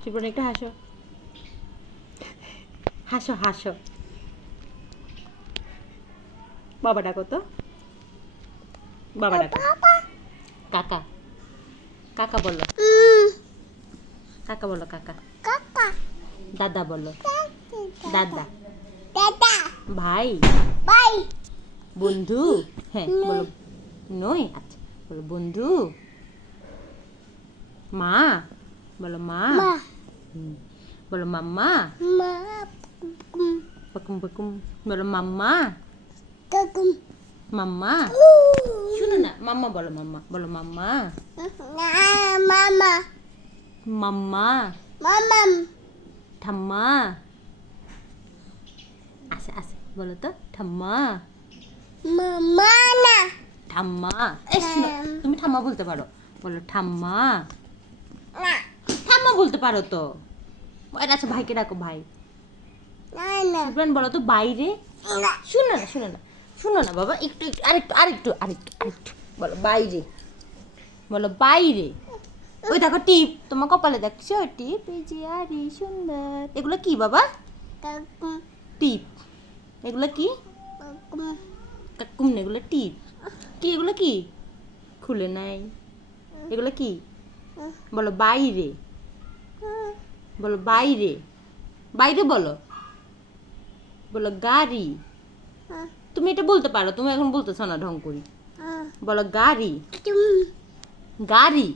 শিবরন একটু হাসো, হাসো হাসো। বাবা ডাকো তো, বাবা ডাকো। কাকা, কাকা বলো, কাকা বলো, কাকা। দাদা বলো, দাদা। ভাই, বন্ধু। হ্যাঁ বলো, নই। আচ্ছা বলো বন্ধু। মা বলো, মা। বলো মাম্মা। বকুম বকুম বলো মাম্মা। মাম্মা। শুনো না, মাম্মা বলো, মাম্মা বলো, মাম্মা। মাম্মা। ঠাম্মা। আচ্ছা আচ্ছা বলো তো, ঠাম্মা। ঠাম্মা। শোনো, তুমি ঠাম্মা বলতে পারো, বলো ঠাম্মা। ঠাম্মা বলতে পারো তো। আচ্ছা ভাইকে ডাকো, ভাই। বলো তো বাইরে। শুনো না, শুনো না, শুনো না বাবা, একটু একটু আরেকটু আরেকটু আরেকটু আরেকটু বলো বাইরে, বলো বাইরে। ওই দেখো টিপ, তোমার কপালে দেখছো টিপ, এই যে আরে সুন্দর। এগুলো কি বাবা? টিপ। এগুলো কি? কাকুম না, এগুলো টিপ। কি এগুলো কি? খুলে নাই। এগুলো কি? বলো বাইরে, বলো বাইরে, বাইরে বলো। বলো গাড়ি। তুমি এটা বলতে পারো, তুমি এখন বলতেছো না ঢং করি। বলো গাড়ি, গাড়ি।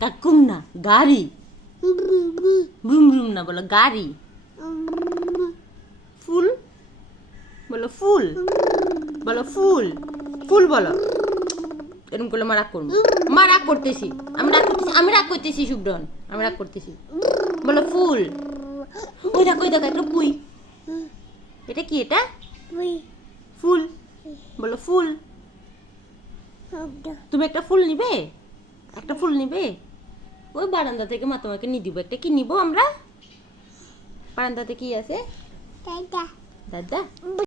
কাকুম না, গাড়ি। ব্রুম ব্রুম না, বলো গাড়ি। ফুল বলো, ফুল বলো, ফুল। ফুল বলো। এরকম করলে মা রাগ করবো, মা রাগ করতেছি, আমি রাগ করতেছি, আমি রাগ করতেছি শুভ্রন, আমি রাগ করতেছি। বলো ফুল। ওই দেখো, ওই দেখো একটা পুই। এটা কি? এটা ফুল। বলো ফুল। তুমি একটা ফুল নিবে, একটা ফুল নিবে। ওই বারান্দা থেকে মা তোমাকে নিয়ে দিব একটা। কি নিব আমরা? বারান্দাতে কি আছে? দাদা।